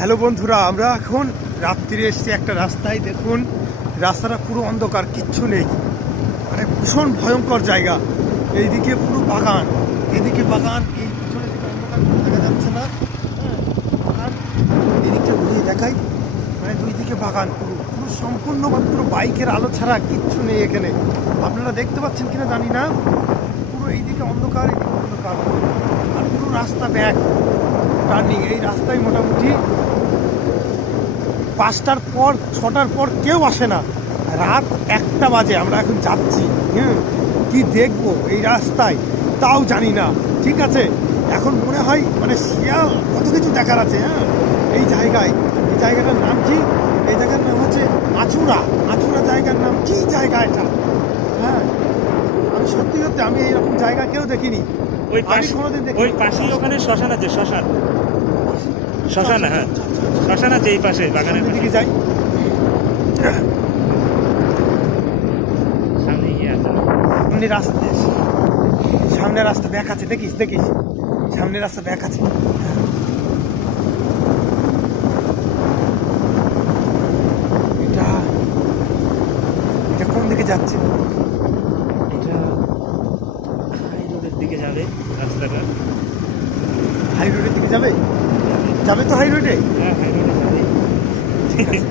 Hello বন্ধুরা, আমরা এখন রাত্রিরে এসেছি একটা রাস্তায়। দেখুন, রাস্তাটা পুরো অন্ধকার, কিচ্ছু নেই। মানে ভীষণ ভয়ঙ্কর জায়গা। এইদিকে পুরো বাগান। এদিকে বাগান, এই পিছনে দেখা যাচ্ছে না। বাগান এদিকটা ঘুরিয়ে দেখাই। মানে দুই দিকে বাগান পুরো। পুরো সম্পূর্ণ মাত্র বাইকের আলো ছাড়া কিচ্ছু নেই এখানে। আপনারা দেখতে পাচ্ছেন কিনা জানি না। পুরো এইদিকে অন্ধকার এদিকে অন্ধকার। আর পুরো রাস্তা ব্যাক। টার্নিং এই রাস্তায় মোটামুটি পাঁচটার পর ছটার পর কেউ আসে না। রাত একটা বাজে আমরা এখন যাচ্ছি। হ্যাঁ কি দেখব এই রাস্তায়? তাও জানি না। ঠিক আছে? এখন মনে হয় মানে শিয়াল কত কিছু দেখার আছে হ্যাঁ? এই জায়গায়। এই জায়গাটার নাম কি? এই জায়গার নাম হচ্ছে আচুরা আচুরা জায়গার নাম কি জায়গা এটা? হ্যাঁ? আমি সত্যি সত্যি আমি এইরকম জায়গা কেউ দেখিনি। ওই কোনোদিন দেখিনি। ওই পাশেই ওখানে শ্মশান আছে শ্মশান। শ্মশান হ্যাঁ। শ্মশান আছে এই পাশে বাগানের দিকে যাই। সামনে গিয়ে সামনে রাস্তা সামনে রাস্তা ব্যাক আছে দেখিস দেখিস। সামনে রাস্তা ব্যাক আছে। এটা এটা কোন দিকে যাচ্ছে? এটা হাই রোডের দিকে যাবে রাস্তাটা। হাই রোডের দিকে যাবে? যাবে তো হাই রোডে হ্যাঁ হাই রোডে যাবে ঠিক আছে